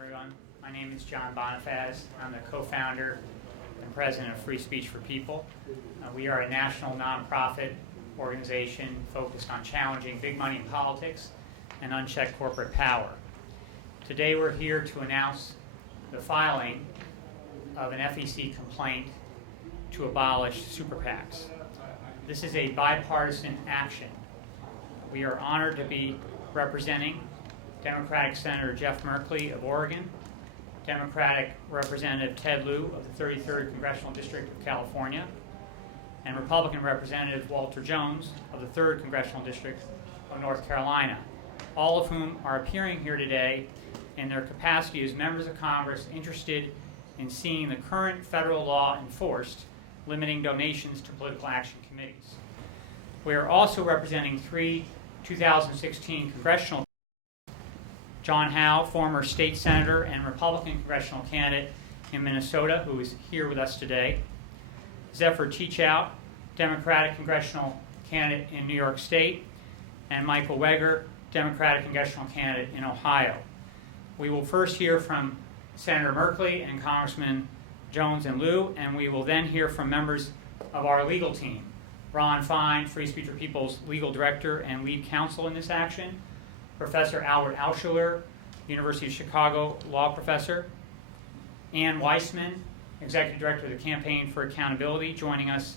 everyone. My name is John Bonifaz. I'm the co-founder and president of Free Speech for People. We are a national nonprofit organization focused on challenging big money in politics and unchecked corporate power. Today we're here to announce the filing of an FEC complaint to abolish super PACs. This is a bipartisan action. We are honored to be representing Democratic Senator Jeff Merkley of Oregon, Democratic Representative Ted Lieu of the 33rd Congressional District of California, and Republican Representative Walter Jones of the 3rd Congressional District of North Carolina, all of whom are appearing here today in their capacity as members of Congress interested in seeing the current federal law enforced, limiting donations to political action committees. We are also representing 3 2016 congressional John Howe, former state senator and Republican congressional candidate in Minnesota, who is here with us today. Zephyr Teachout, Democratic congressional candidate in New York State, and Michael Weger, Democratic congressional candidate in Ohio. We will first hear from Senator Merkley and Congressman Jones and Lieu, and we will then hear from members of our legal team. Ron Fine, Free Speech for People's legal director and lead counsel in this action. Professor Albert Altschuler, University of Chicago law professor. Ann Weissman, executive director of the Campaign for Accountability, joining us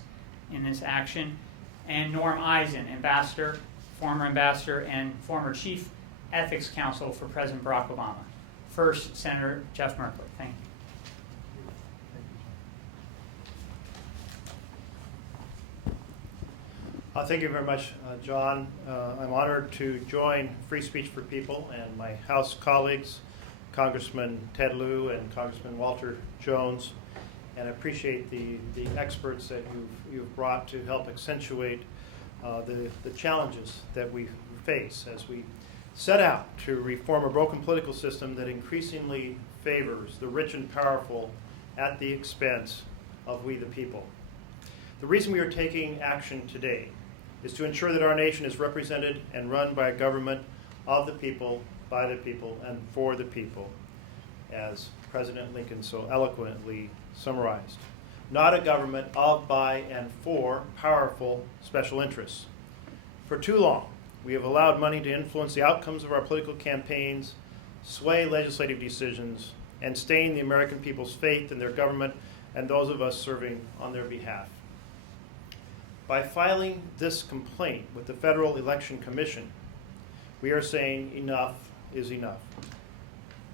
in this action. And Norm Eisen, ambassador, former ambassador, and former chief ethics counsel for President Barack Obama. First, Senator Jeff Merkley. Thank you. Thank you very much, John. I'm honored to join Free Speech for People and my House colleagues, Congressman Ted Lieu and Congressman Walter Jones, and I appreciate the experts that you've brought to help accentuate the challenges that we face as we set out to reform a broken political system that increasingly favors the rich and powerful at the expense of we the people. The reason we are taking action today is to ensure that our nation is represented and run by a government of the people, by the people, and for the people, as President Lincoln so eloquently summarized. Not a government of, by, and for powerful special interests. For too long, we have allowed money to influence the outcomes of our political campaigns, sway legislative decisions, and stain the American people's faith in their government and those of us serving on their behalf. By filing this complaint with the Federal Election Commission, we are saying enough is enough.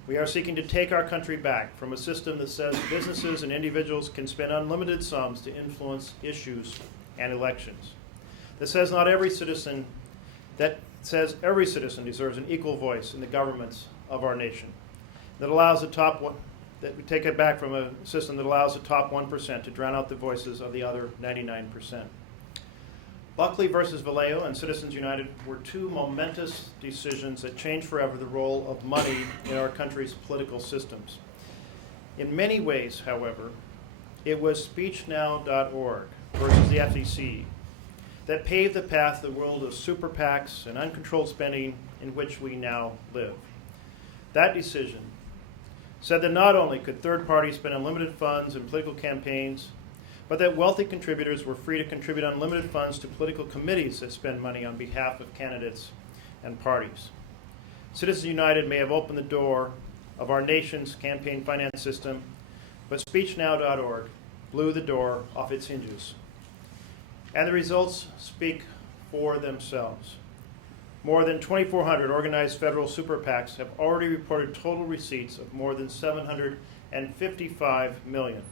We are seeking to take our country back from a system that says businesses and individuals can spend unlimited sums to influence issues and elections. That says every citizen deserves an equal voice in the governments of our nation. That allows that we take it back from a system that allows the top 1% to drown out the voices of the other 99%. Buckley versus Vallejo and Citizens United were two momentous decisions that changed forever the role of money in our country's political systems. In many ways, however, it was SpeechNow.org versus the FEC that paved the path to the world of super PACs and uncontrolled spending in which we now live. That decision said that not only could third parties spend unlimited funds in political campaigns, but that wealthy contributors were free to contribute unlimited funds to political committees that spend money on behalf of candidates and parties. Citizens United may have opened the door of our nation's campaign finance system, but SpeechNow.org blew the door off its hinges. And the results speak for themselves. More than 2,400 organized federal super PACs have already reported total receipts of more than $755 million.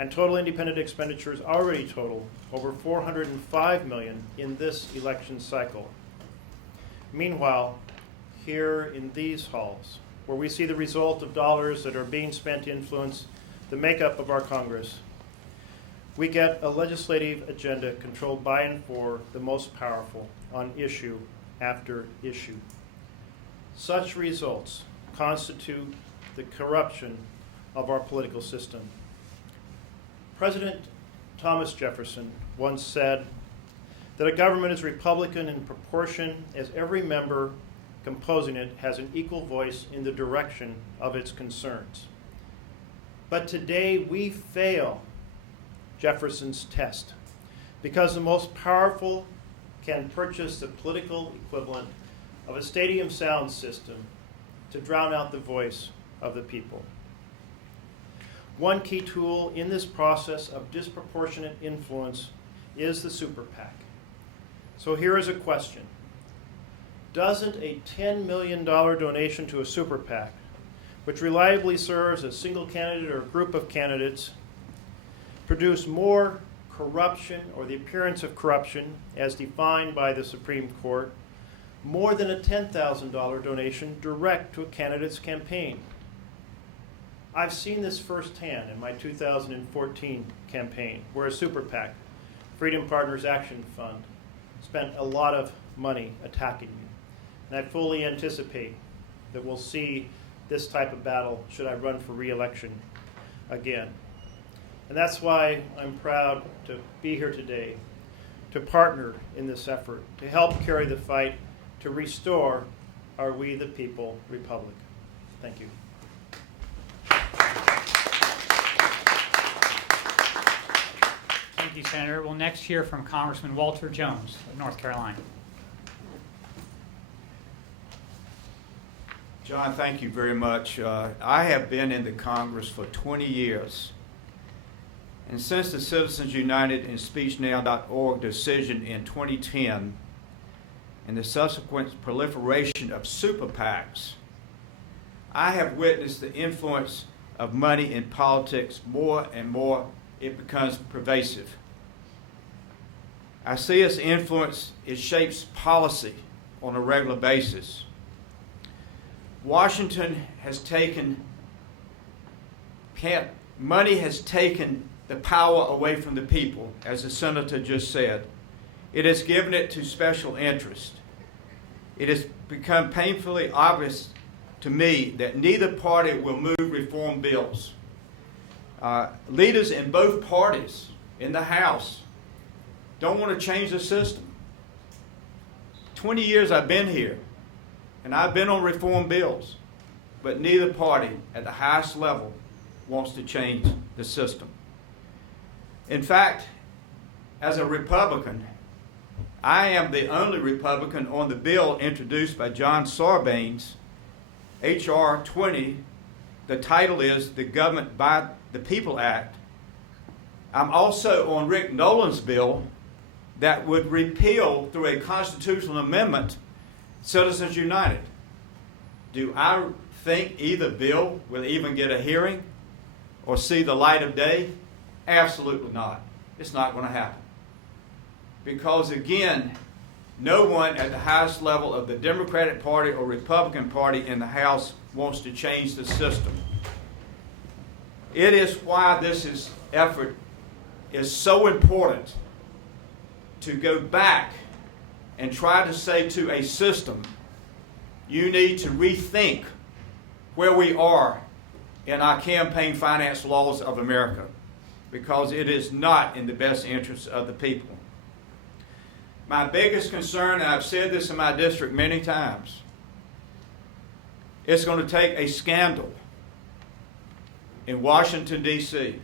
And total independent expenditures already total over $405 million in this election cycle. Meanwhile, here in these halls, where we see the result of dollars that are being spent to influence the makeup of our Congress, we get a legislative agenda controlled by and for the most powerful on issue after issue. Such results constitute the corruption of our political system. President Thomas Jefferson once said that a government is Republican in proportion as every member composing it has an equal voice in the direction of its concerns. But today we fail Jefferson's test because the most powerful can purchase the political equivalent of a stadium sound system to drown out the voice of the people. One key tool in this process of disproportionate influence is the super PAC. So here is a question. Doesn't a $10 million donation to a super PAC, which reliably serves a single candidate or a group of candidates, produce more corruption or the appearance of corruption as defined by the Supreme Court, more than a $10,000 donation direct to a candidate's campaign? I've seen this firsthand in my 2014 campaign, where a super PAC, Freedom Partners Action Fund, spent a lot of money attacking me. And I fully anticipate that we'll see this type of battle should I run for re-election again. And that's why I'm proud to be here today, to partner in this effort, to help carry the fight to restore our We the People Republic. Thank you. Thank you, Senator. We'll next hear from Congressman Walter Jones of North Carolina. John, thank you very much. I have been in the Congress for 20 years. And since the Citizens United and SpeechNow.org decision in 2010 and the subsequent proliferation of super PACs, I have witnessed the influence of money in politics more and more. It becomes pervasive. I see its influence, it shapes policy on a regular basis. Washington has taken, money has taken the power away from the people, as the senator just said. It has given it to special interests. It has become painfully obvious to me that neither party will move reform bills. Leaders in both parties in the House don't want to change the system. 20 years I've been here, and I've been on reform bills, but neither party at the highest level wants to change the system. In fact, as a Republican, I am the only Republican on the bill introduced by John Sarbanes, H.R. 20. The title is the Government by the People Act. I'm also on Rick Nolan's bill that would repeal, through a constitutional amendment, Citizens United. Do I think either bill will even get a hearing or see the light of day? Absolutely not. It's not going to happen. Because again, no one at the highest level of the Democratic Party or Republican Party in the House wants to change the system. It is why this effort is so important to go back and try to say to a system, you need to rethink where we are in our campaign finance laws of America, because it is not in the best interest of the people. My biggest concern, and I've said this in my district many times, it's going to take a scandal in Washington, D.C.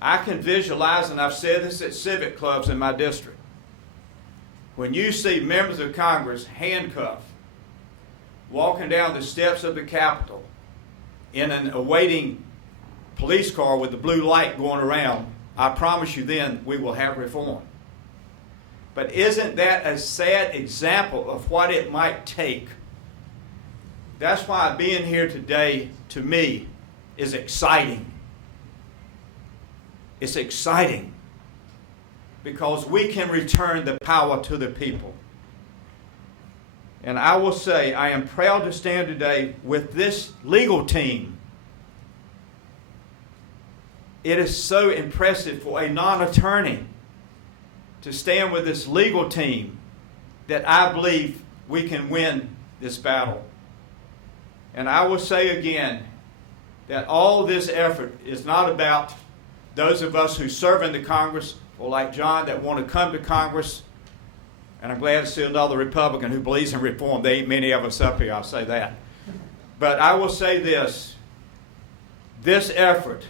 I can visualize, and I've said this at civic clubs in my district, when you see members of Congress handcuffed, walking down the steps of the Capitol in an awaiting police car with the blue light going around, I promise you then we will have reform. But isn't that a sad example of what it might take? That's why being here today, to me, is exciting. It's exciting because we can return the power to the people. And I will say, I am proud to stand today with this legal team. It is so impressive for a non-attorney to stand with this legal team that I believe we can win this battle. And I will say again that all this effort is not about those of us who serve in the Congress or like John that want to come to Congress. And I'm glad to see another Republican who believes in reform. There ain't many of us up here, I'll say that. But I will say this. This effort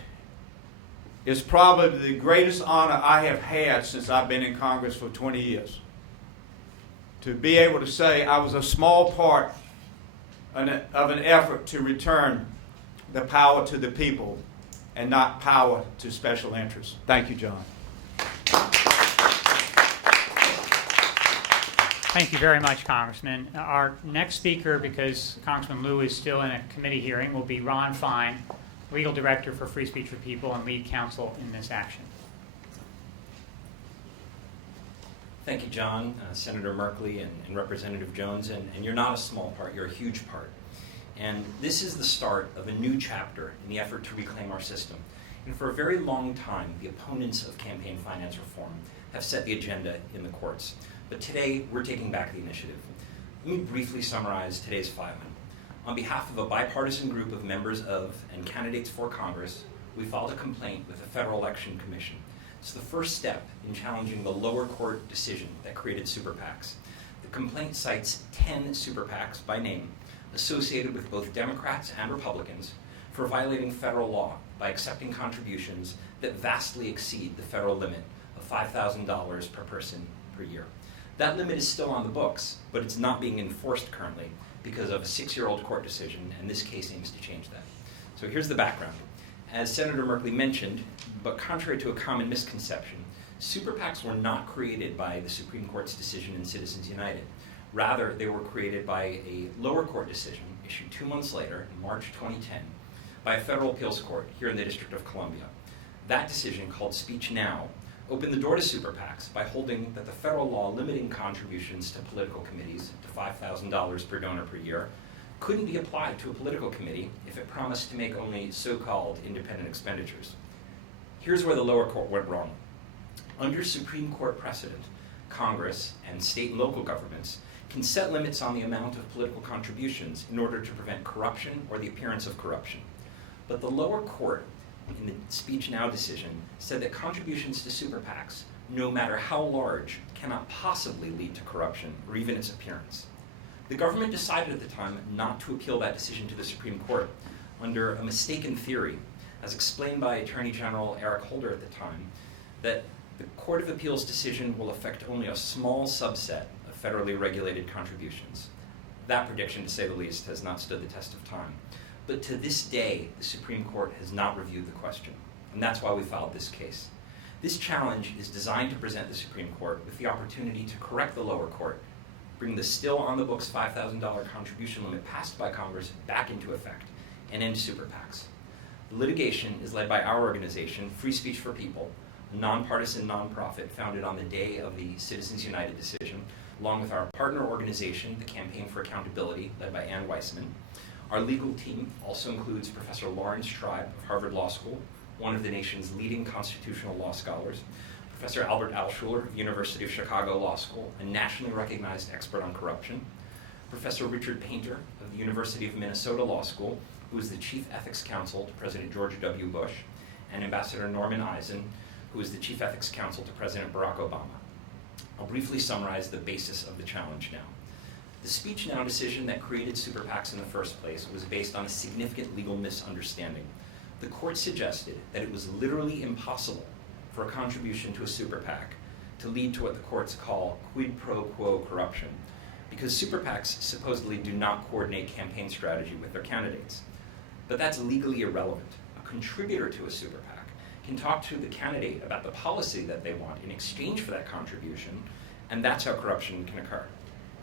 is probably the greatest honor I have had since I've been in Congress for 20 years. To be able to say I was a small part of an effort to return the power to the people and not power to special interests. Thank you, John. Thank you very much, Congressman. Our next speaker, because Congressman Lieu is still in a committee hearing, will be Ron Fine, Legal Director for Free Speech for People and lead counsel in this action. Thank you, John, Senator Merkley, and Representative Jones. And you're not a small part, you're a huge part. And this is the start of a new chapter in the effort to reclaim our system. And for a very long time, the opponents of campaign finance reform have set the agenda in the courts. But today, we're taking back the initiative. Let me briefly summarize today's filing. On behalf of a bipartisan group of members of and candidates for Congress, we filed a complaint with the Federal Election Commission. It's the first step in challenging the lower court decision that created super PACs. The complaint cites 10 super PACs by name associated with both Democrats and Republicans for violating federal law by accepting contributions that vastly exceed the federal limit of $5,000 per person per year. That limit is still on the books, but it's not being enforced currently because of a 6-year-old court decision, and this case aims to change that. So here's the background. As Senator Merkley mentioned, but contrary to a common misconception, super PACs were not created by the Supreme Court's decision in Citizens United. Rather, they were created by a lower court decision issued 2 months later, in March 2010, by a federal appeals court here in the District of Columbia. That decision, called Speech Now, opened the door to super PACs by holding that the federal law limiting contributions to political committees to $5,000 per donor per year couldn't be applied to a political committee if it promised to make only so-called independent expenditures. Here's where the lower court went wrong. Under Supreme Court precedent, Congress and state and local governments can set limits on the amount of political contributions in order to prevent corruption or the appearance of corruption. But the lower court, in the Speech Now decision, said that contributions to super PACs, no matter how large, cannot possibly lead to corruption or even its appearance. The government decided at the time not to appeal that decision to the Supreme Court under a mistaken theory, as explained by Attorney General Eric Holder at the time, that the Court of Appeals decision will affect only a small subset of federally regulated contributions. That prediction, to say the least, has not stood the test of time. But to this day, the Supreme Court has not reviewed the question, and that's why we filed this case. This challenge is designed to present the Supreme Court with the opportunity to correct the lower court, bring the still on the books $5,000 contribution limit passed by Congress back into effect, and end super PACs. The litigation is led by our organization, Free Speech for People, a nonpartisan nonprofit founded on the day of the Citizens United decision, along with our partner organization, the Campaign for Accountability, led by Ann Weissman. Our legal team also includes Professor Lawrence Tribe of Harvard Law School, one of the nation's leading constitutional law scholars, Professor Albert Alschuler of University of Chicago Law School, a nationally recognized expert on corruption, Professor Richard Painter of the University of Minnesota Law School, who is the Chief Ethics Counsel to President George W. Bush, and Ambassador Norman Eisen, who is the Chief Ethics Counsel to President Barack Obama. I'll briefly summarize the basis of the challenge now. The Speech Now decision that created super PACs in the first place was based on a significant legal misunderstanding. The court suggested that it was literally impossible for a contribution to a super PAC to lead to what the courts call quid pro quo corruption, because super PACs supposedly do not coordinate campaign strategy with their candidates. But that's legally irrelevant. A contributor to a super PAC can talk to the candidate about the policy that they want in exchange for that contribution, and that's how corruption can occur.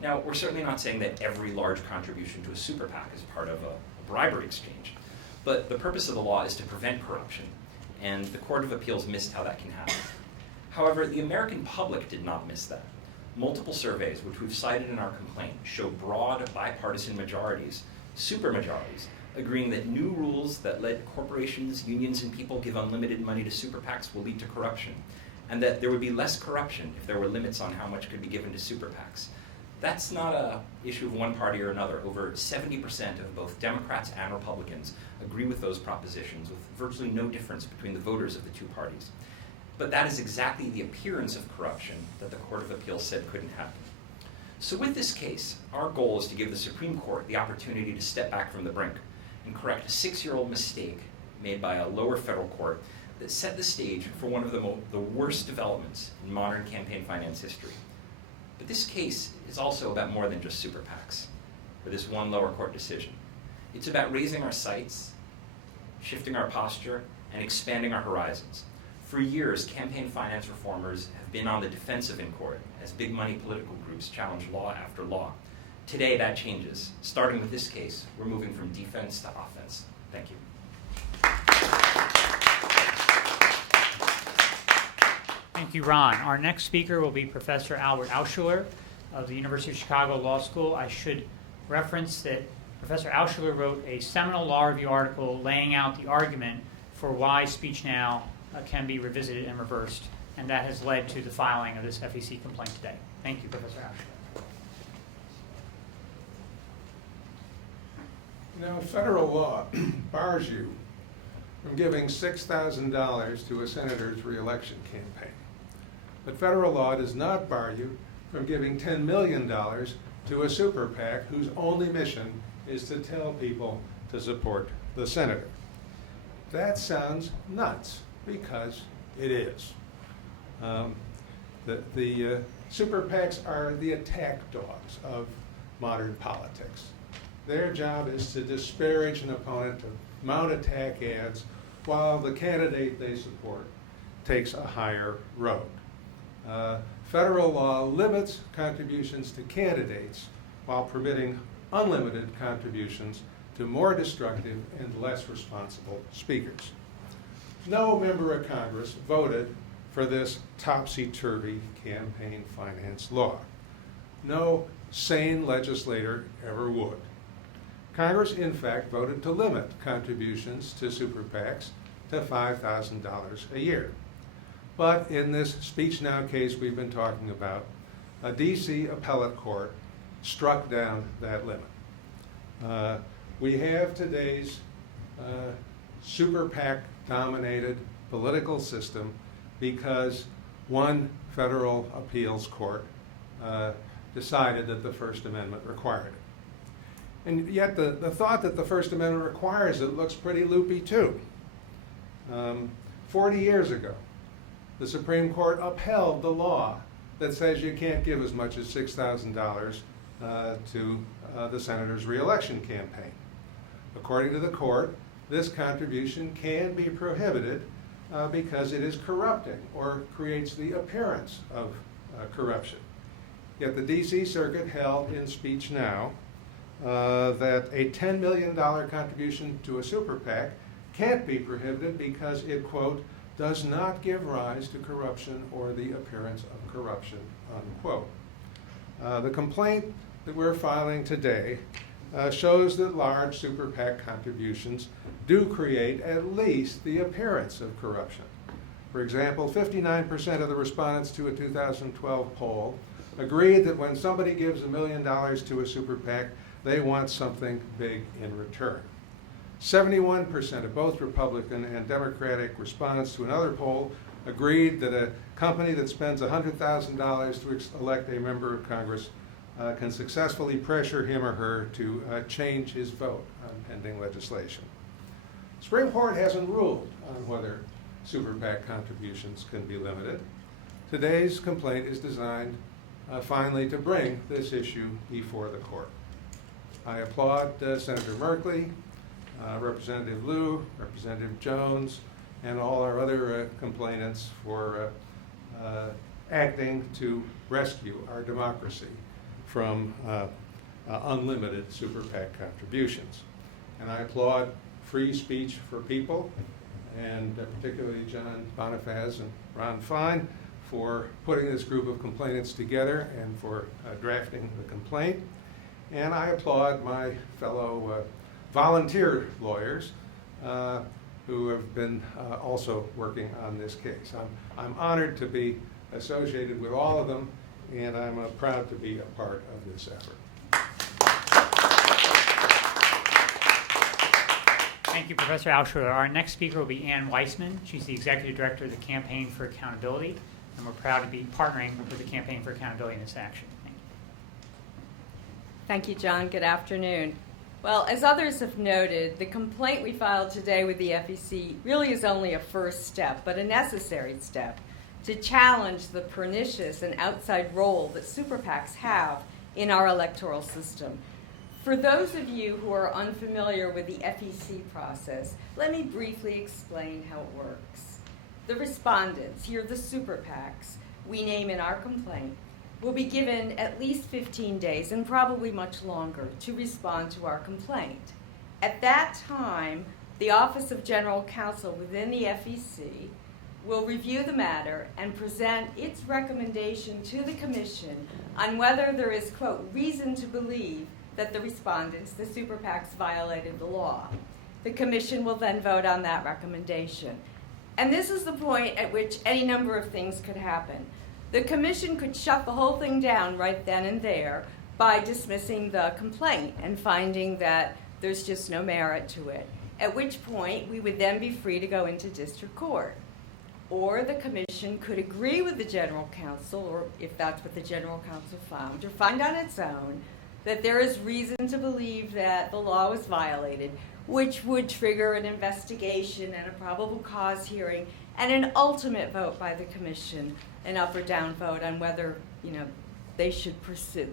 Now, we're certainly not saying that every large contribution to a super PAC is part of a bribery exchange, but the purpose of the law is to prevent corruption, and the Court of Appeals missed how that can happen. However, the American public did not miss that. Multiple surveys, which we've cited in our complaint, show broad bipartisan majorities, supermajorities, agreeing that new rules that let corporations, unions, and people give unlimited money to super PACs will lead to corruption, and that there would be less corruption if there were limits on how much could be given to super PACs. That's not an issue of one party or another. Over 70% of both Democrats and Republicans agree with those propositions, with virtually no difference between the voters of the two parties. But that is exactly the appearance of corruption that the Court of Appeals said couldn't happen. So with this case, our goal is to give the Supreme Court the opportunity to step back from the brink and correct a 6-year-old mistake made by a lower federal court that set the stage for one of the worst developments in modern campaign finance history. But this case is also about more than just super PACs or this one lower court decision. It's about raising our sights, shifting our posture, and expanding our horizons. For years, campaign finance reformers have been on the defensive in court as big money political groups challenge law after law. Today, that changes. Starting with this case, we're moving from defense to offense. Thank you. Thank you, Ron. Our next speaker will be Professor Albert Altshuler of the University of Chicago Law School. I should reference that Professor Altshuler wrote a seminal law review article laying out the argument for why Speech Now can be revisited and reversed, and that has led to the filing of this FEC complaint today. Thank you, Professor Altshuler. Now, federal law bars you from giving $6,000 to a senator's reelection campaign. But federal law does not bar you from giving $10 million to a super PAC whose only mission is to tell people to support the senator. That sounds nuts, because it is. The super PACs are the attack dogs of modern politics. Their job is to disparage an opponent, to mount attack ads, while the candidate they support takes a higher road. Federal law limits contributions to candidates while permitting unlimited contributions to more destructive and less responsible speakers. No member of Congress voted for this topsy-turvy campaign finance law. No sane legislator ever would. Congress, in fact, voted to limit contributions to super PACs to $5,000 a year. But in this Speech Now case we've been talking about, a DC appellate court struck down that limit. We have today's super PAC-dominated political system because one federal appeals court decided that the First Amendment required it. And yet the thought that the First Amendment requires it looks pretty loopy too. 40 years ago, the Supreme Court upheld the law that says you can't give as much as $6,000 to the senator's reelection campaign. According to the court, this contribution can be prohibited because it is corrupting or creates the appearance of corruption. Yet the DC Circuit held in Speech Now that a $10 million contribution to a super PAC can't be prohibited because it, quote, does not give rise to corruption or the appearance of corruption, unquote. The complaint that we're filing today shows that large super PAC contributions do create at least the appearance of corruption. For example, 59% of the respondents to a 2012 poll agreed that when somebody gives $1 million to a super PAC, they want something big in return. 71% of both Republican and Democratic respondents to another poll agreed that a company that spends $100,000 to elect a member of Congress can successfully pressure him or her to change his vote on pending legislation. The Supreme Court hasn't ruled on whether super PAC contributions can be limited. Today's complaint is designed finally to bring this issue before the court. I applaud Senator Merkley, Representative Lieu, Representative Jones, and all our other complainants for acting to rescue our democracy from unlimited super PAC contributions. And I applaud free speech for people, and particularly John Bonifaz and Ron Fine for putting this group of complainants together and for drafting the complaint. And I applaud my fellow volunteer lawyers who have been also working on this case. I'm honored to be associated with all of them, and I'm proud to be a part of this effort. Thank you, Professor Altshuler. Our next speaker will be Ann Weissman. She's the Executive Director of the Campaign for Accountability, and we're proud to be partnering with the Campaign for Accountability in this action. Thank you. Thank you, John. Good afternoon. Well, as others have noted, the complaint we filed today with the FEC really is only a first step, but a necessary step to challenge the pernicious and outside role that super PACs have in our electoral system. For those of you who are unfamiliar with the FEC process, let me briefly explain how it works. The respondents, here the super PACs, we name in our complaint, will be given at least 15 days, and probably much longer, to respond to our complaint. At that time, the Office of General Counsel within the FEC will review the matter and present its recommendation to the Commission on whether there is, quote, reason to believe that the respondents, the super PACs, violated the law. The Commission will then vote on that recommendation. And this is the point at which any number of things could happen. The Commission could shut the whole thing down right then and there by dismissing the complaint and finding that there's just no merit to it, at which point we would then be free to go into district court. Or the Commission could agree with the General Counsel, or if that's what the General Counsel found, or find on its own that there is reason to believe that the law was violated, which would trigger an investigation and a probable cause hearing and an ultimate vote by the Commission, an up or down vote on whether they should pursue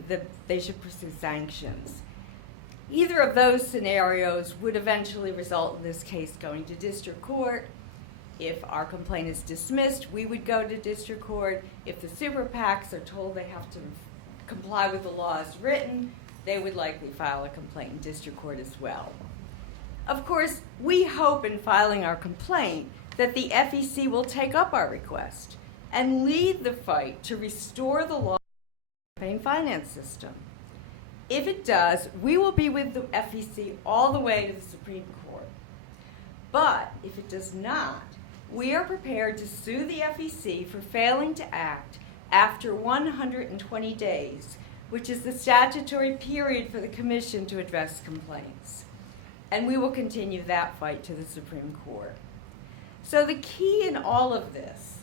sanctions. Either of those scenarios would eventually result in this case going to district court. If our complaint is dismissed, we would go to district court. If the super PACs are told they have to comply with the law as written, they would likely file a complaint in district court as well. Of course, we hope in filing our complaint that the FEC will take up our request and lead the fight to restore the law campaign finance system. If it does, we will be with the FEC all the way to the Supreme Court. But if it does not, we are prepared to sue the FEC for failing to act after 120 days, which is the statutory period for the Commission to address complaints. And we will continue that fight to the Supreme Court. So the key in all of this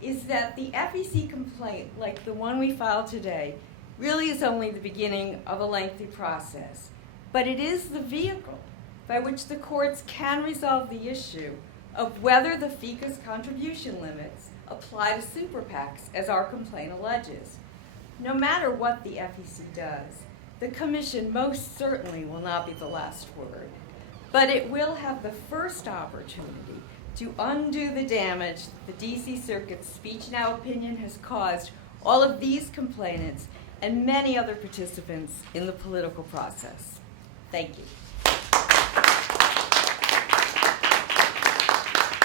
is that the FEC complaint, like the one we filed today, really is only the beginning of a lengthy process. But it is the vehicle by which the courts can resolve the issue of whether the FECA's contribution limits apply to super PACs, as our complaint alleges. No matter what the FEC does, the Commission most certainly will not be the last word. But it will have the first opportunity to undo the damage the D.C. Circuit's Speech Now opinion has caused all of these complainants and many other participants in the political process. Thank you.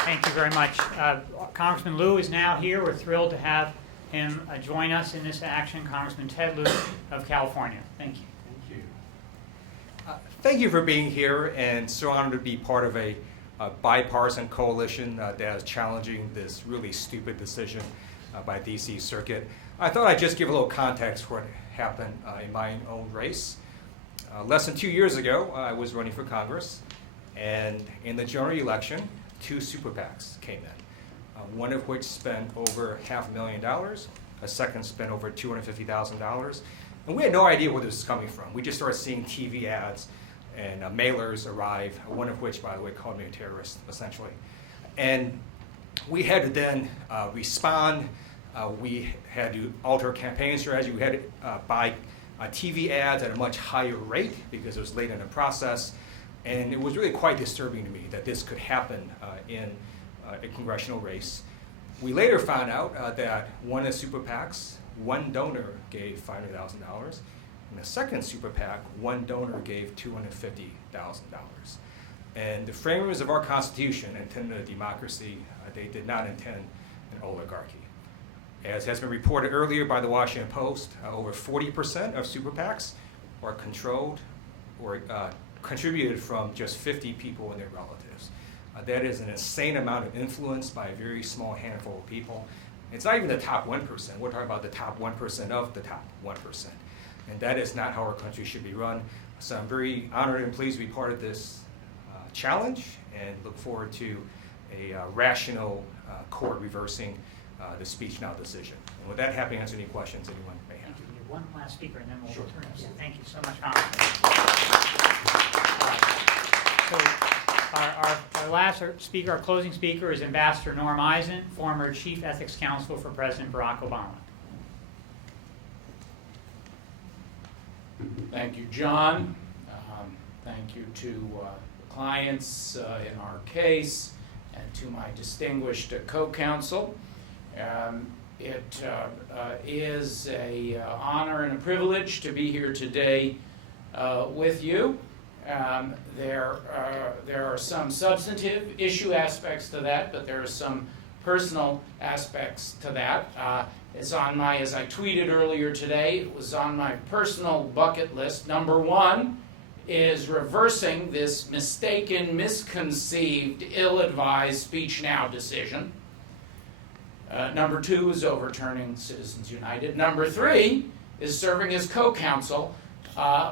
Thank you very much. Congressman Lieu is now here. We're thrilled to have him join us in this action. Congressman Ted Lieu of California. Thank you. Thank you for being here, and so honored to be part of a bipartisan coalition that is challenging this really stupid decision by D.C. Circuit. I thought I'd just give a little context for what happened in my own race. Less than 2 years ago, I was running for Congress, and in the general election, 2 super PACs came in, one of which spent over $500,000, a second spent over $250,000, and we had no idea where this was coming from. We just started seeing TV ads and mailers arrive, one of which, by the way, called me a terrorist, essentially. And we had to then respond. We had to alter our campaign strategy. We had to buy TV ads at a much higher rate because it was late in the process. And it was really quite disturbing to me that this could happen in a congressional race. We later found out that one of the super PACs, one donor gave $500,000. In the second super PAC, one donor gave $250,000. And the framers of our Constitution intended a democracy. They did not intend an oligarchy. As has been reported earlier by the Washington Post, over 40% of super PACs are controlled or contributed from just 50 people and their relatives. That is an insane amount of influence by a very small handful of people. It's not even the top 1%. We're talking about the top 1% of the top 1%. And that is not how our country should be run. So I'm very honored and pleased to be part of this challenge and look forward to a rational court reversing the Speech Now decision. And with that, happy to answer any questions anyone may have. one last speaker, and then we'll Sure. turn it. Thank you so much, Congressman. Our last speaker, our closing speaker, is Ambassador Norm Eisen, former Chief Ethics Counsel for President Barack Obama. Thank you, John. Thank you to the clients in our case and to my distinguished co-counsel. It is an honor and a privilege to be here today with you. There are some substantive issue aspects to that, but there are some personal aspects to that. It's on my, as I tweeted earlier today, it was on my personal bucket list. Number one is reversing this mistaken, misconceived, ill-advised Speech Now decision. Number two is overturning Citizens United. Number three is serving as co-counsel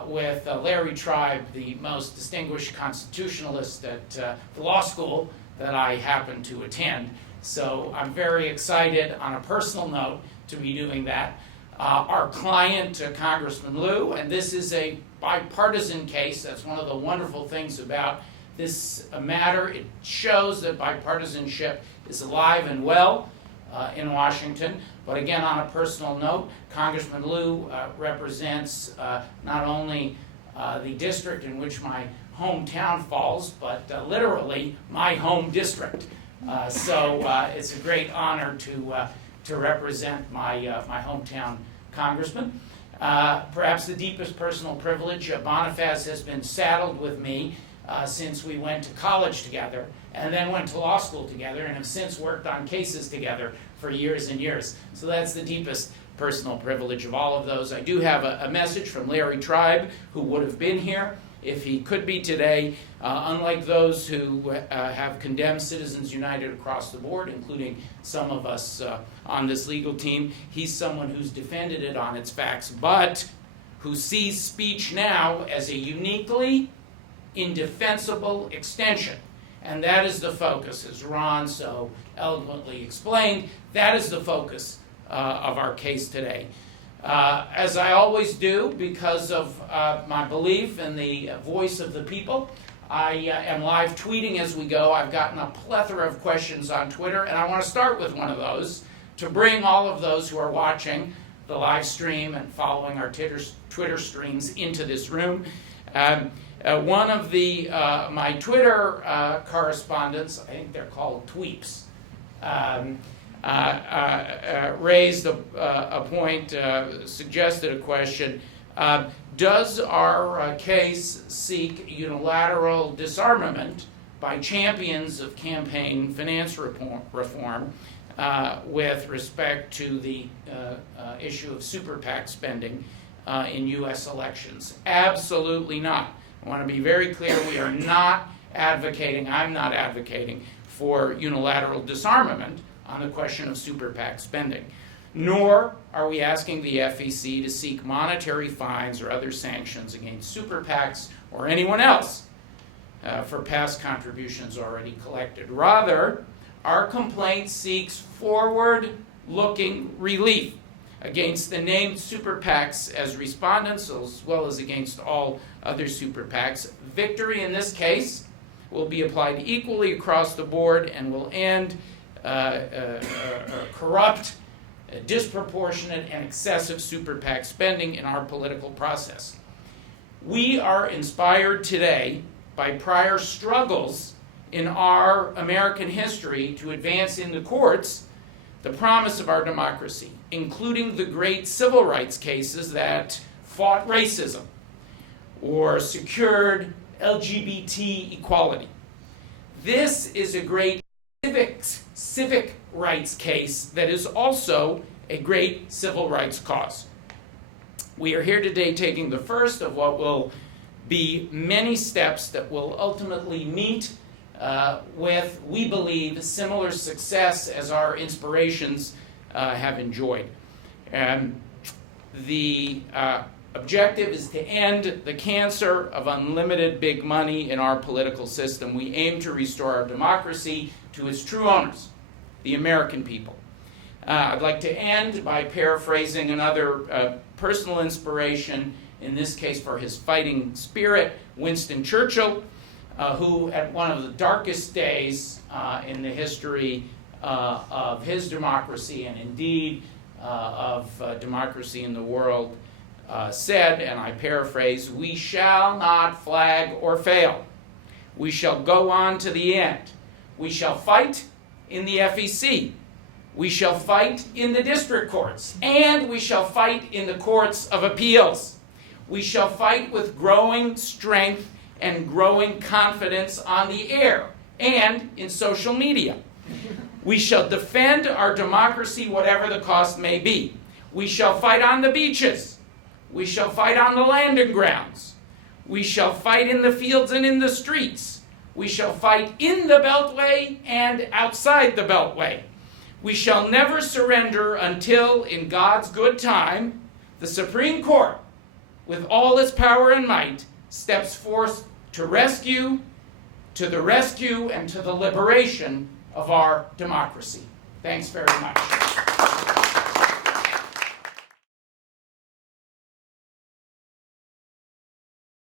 with Larry Tribe, the most distinguished constitutionalist at the law school that I happen to attend. So I'm very excited on a personal note to be doing that. Our client, Congressman Lieu, and this is a bipartisan case. That's one of the wonderful things about this matter. It shows that bipartisanship is alive and well in Washington. But again, on a personal note, Congressman Lieu represents not only the district in which my hometown falls, but literally my home district. So it's a great honor to represent my hometown congressman. Perhaps the deepest personal privilege, Bonifaz has been saddled with me since we went to college together and then went to law school together and have since worked on cases together for years and years. So that's the deepest personal privilege of all of those. I do have a message from Larry Tribe, who would have been here if he could be today. Unlike those who have condemned Citizens United across the board, including some of us on this legal team, he's someone who's defended it on its facts, but who sees Speech Now as a uniquely indefensible extension. And that is the focus, as Ron so eloquently explained, that is the focus of our case today. As I always do, because of my belief in the voice of the people, I am live tweeting as we go. I've gotten a plethora of questions on Twitter, and I want to start with one of those to bring all of those who are watching the live stream and following our Twitter streams into this room. One of my Twitter correspondents, I think they're called tweeps, raised a point, suggested a question. Does our case seek unilateral disarmament by champions of campaign finance reform with respect to the issue of super PAC spending in U.S. elections? Absolutely not. I want to be very clear, we are not advocating, I'm not advocating for unilateral disarmament on the question of super PAC spending. Nor are we asking the FEC to seek monetary fines or other sanctions against super PACs or anyone else for past contributions already collected. Rather, our complaint seeks forward-looking relief against the named super PACs as respondents, as well as against all other super PACs. Victory in this case will be applied equally across the board and will end corrupt, disproportionate, and excessive super PAC spending in our political process. We are inspired today by prior struggles in our American history to advance in the courts the promise of our democracy, including the great civil rights cases that fought racism or secured LGBT equality. This is a great civic rights case that is also a great civil rights cause. We are here today taking the first of what will be many steps that will ultimately meet with, we believe, similar success as our inspirations have enjoyed. The objective is to end the cancer of unlimited big money in our political system. We aim to restore our democracy to its true owners, the American people. I'd like to end by paraphrasing another personal inspiration, in this case for his fighting spirit, Winston Churchill, who at one of the darkest days in the history of his democracy, and indeed of democracy in the world, said, and I paraphrase, "We shall not flag or fail. We shall go on to the end. We shall fight in the FEC. We shall fight in the district courts. And we shall fight in the courts of appeals. We shall fight with growing strength and growing confidence on the air and in social media. We shall defend our democracy whatever the cost may be. We shall fight on the beaches. We shall fight on the landing grounds. We shall fight in the fields and in the streets. We shall fight in the Beltway and outside the Beltway. We shall never surrender until, in God's good time, the Supreme Court, with all its power and might, steps forth to the rescue and to the liberation of our democracy." Thanks very much.